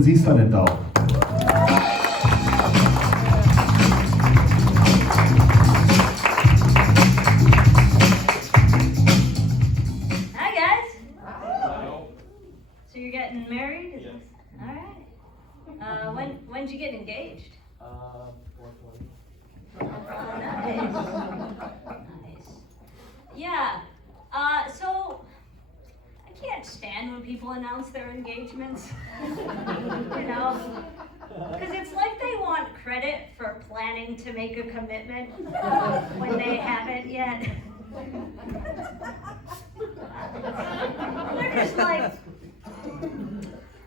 Lindsay Sonenthal. Hi guys. So you're getting married? Yes. All right. When'd you get engaged? 420. Nice. Nice. Yeah. So I can't stand when people announce their engagements. You know, because it's like they want credit for planning to make a commitment when they haven't yet. They're just like,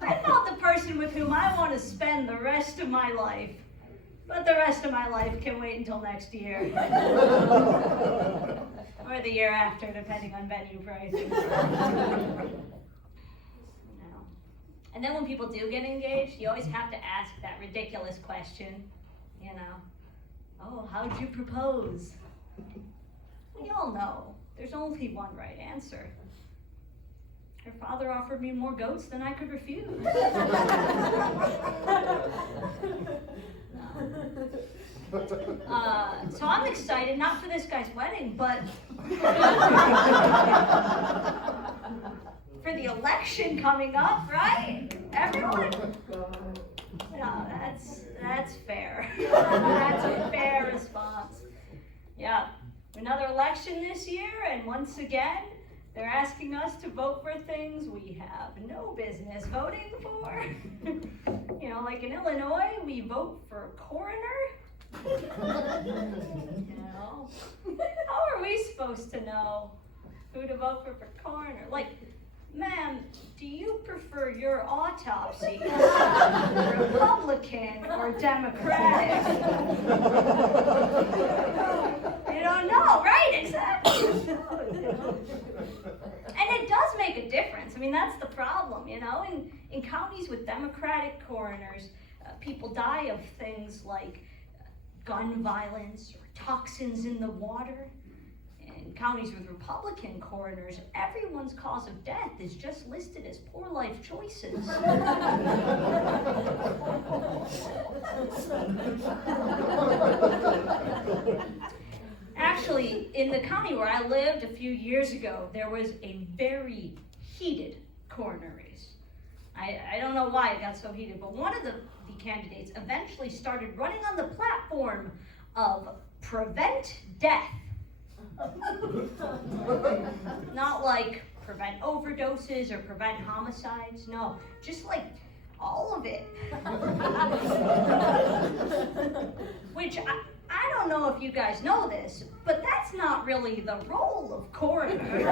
I found the person with whom I want to spend the rest of my life, but the rest of my life can wait until next year. Or the year after, depending on venue pricing. No. And then when people do get engaged, you always have to ask that ridiculous question, you know, oh, how'd you propose? We all know there's only one right answer. Her father offered me more goats than I could refuse. So I'm excited, not for this guy's wedding, but for the election coming up, right? Everyone? No, that's fair. That's a fair response. Yeah, another election this year, and once again, they're asking us to vote for things we have no business voting for. You know, like in Illinois, we vote for a coroner. You know, how are we supposed to know who to vote for coroner? Like, ma'am, do you prefer your autopsy Republican or Democratic? You don't know, right? Exactly. And it does make a difference. I mean, that's the problem, you know? In counties with Democratic coroners, people die of things like gun violence or toxins in the water. In counties with Republican coroners, everyone's cause of death is just listed as poor life choices. Actually, in the county where I lived a few years ago, there was a very heated coroner race. I don't know why it got so heated, but one of the candidates eventually started running on the platform of prevent death. Not like prevent overdoses or prevent homicides, no, just like all of it. Which I don't know if you guys know this, but that's not really the role of coroner.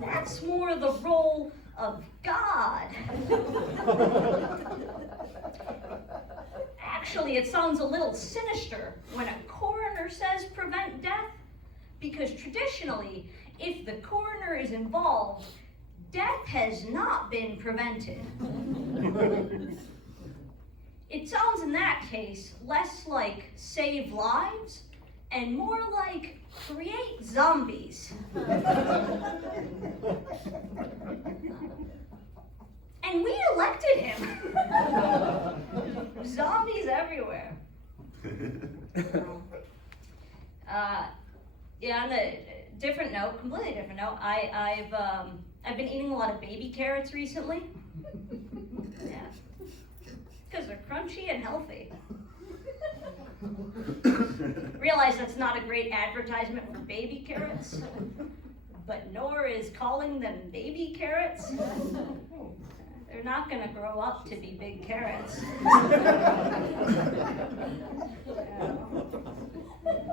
That's more the role of God. Actually, it sounds a little sinister when a coroner says prevent death, because traditionally, if the coroner is involved, death has not been prevented. It sounds in that case less like save lives and more like create zombies. And we elected him. Zombies everywhere. Yeah, on a different note, completely different note, I've been eating a lot of baby carrots recently. Yeah. Because they're crunchy and healthy. Realize that's not a great advertisement for baby carrots, but nor is calling them baby carrots. They're not going to grow up to be big carrots.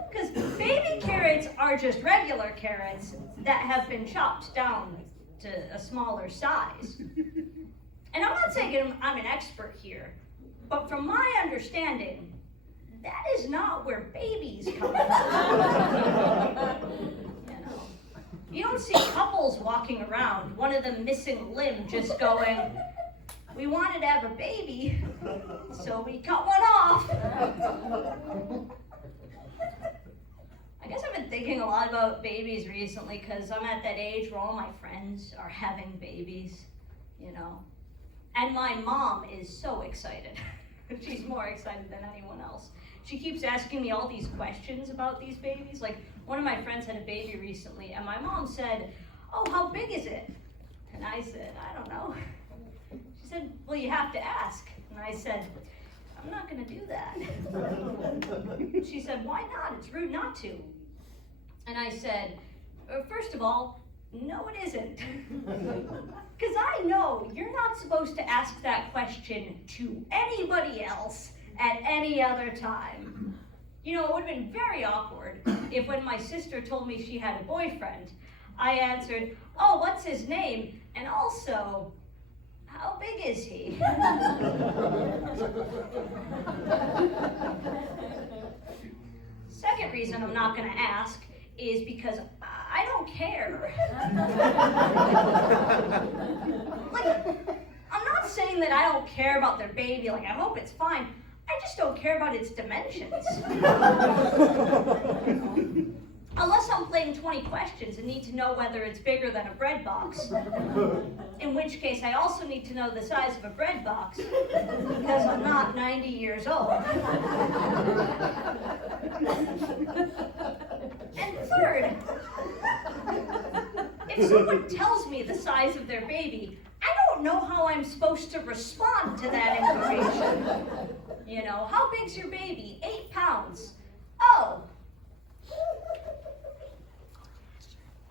Because baby carrots are just regular carrots that have been chopped down to a smaller size. And I'm not saying I'm an expert here, but from my understanding, that is not where babies come from. You know, you don't see couples walking around, one of them missing a limb, just going, we wanted to have a baby, so we cut one off. I guess I've been thinking a lot about babies recently because I'm at that age where all my friends are having babies, you know. And my mom is so excited. She's more excited than anyone else. She keeps asking me all these questions about these babies. Like, one of my friends had a baby recently, and my mom said, "Oh, how big is it?" And I said, "I don't know." She said, "Well, you have to ask." And I said, "I'm not gonna do that." She said, "Why not? It's rude not to." And I said, "First of all, no it isn't." Because I know you're not supposed to ask that question to anybody else at any other time. You know, it would have been very awkward if when my sister told me she had a boyfriend, I answered, "Oh, what's his name? And also, how big is he?" Second reason I'm not going to ask is because I don't care. Like, I'm not saying that I don't care about their baby, like I hope it's fine. I just don't care about its dimensions. Unless I'm playing 20 questions and need to know whether it's bigger than a bread box. In which case I also need to know the size of a bread box because I'm not 90 years old. And third, if someone tells me the size of their baby, I don't know how I'm supposed to respond to that information. You know, how big's your baby? 8 pounds. Oh.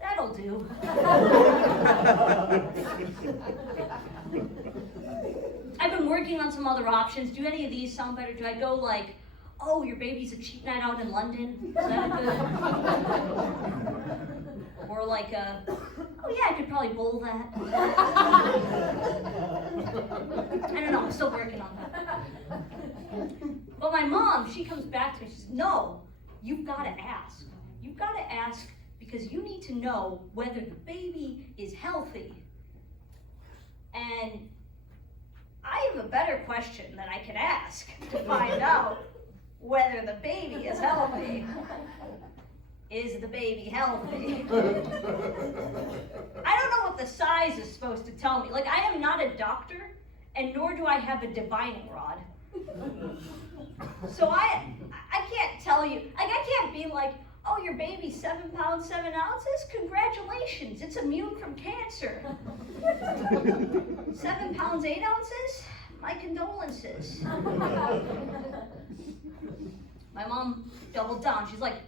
That'll do. I've been working on some other options. Do any of these sound better? Do I go like, "Oh, your baby's a cheap night out in London"? Is that good? Or like "Oh yeah, I could probably bowl that." I don't know, I'm still working on that. But my mom, she comes back to me, she says, "No, you've got to ask. You've got to ask because you need to know whether the baby is healthy." And I have a better question that I can ask to find out whether the baby is healthy. Is the baby healthy? I don't know what the size is supposed to tell me. Like, I am not a doctor, and nor do I have a divining rod. So I can't tell you, like I can't be like, "Oh, your baby's 7 pounds, 7 ounces? Congratulations, it's immune from cancer." 7 pounds, 8 ounces? My condolences. My mom doubled down. She's like,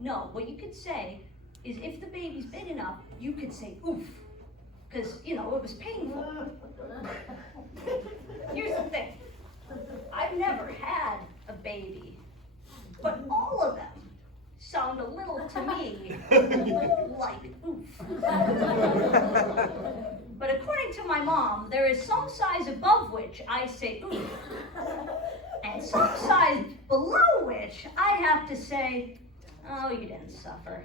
"No, what you could say is if the baby's big enough, you could say oof. Because, you know, it was painful." Here's the thing. I've never had a baby, but all of them sound a little to me like oof. But according to my mom, there is some size above which I say oof, and some size below which I have to say, "Oh, you didn't suffer."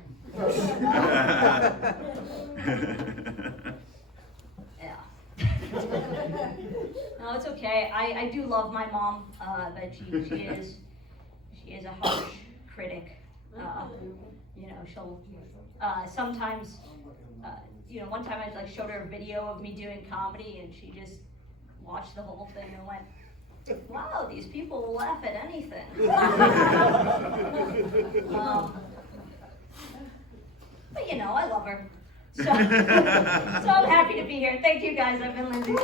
Yeah. No, it's okay. I do love my mom, but she is a harsh critic. You know, she'll sometimes, you know, one time I like showed her a video of me doing comedy, and she just watched the whole thing and went, "Wow, these people will laugh at anything." But you know, I love her. So I'm happy to be here. Thank you guys. I've been Lindsay.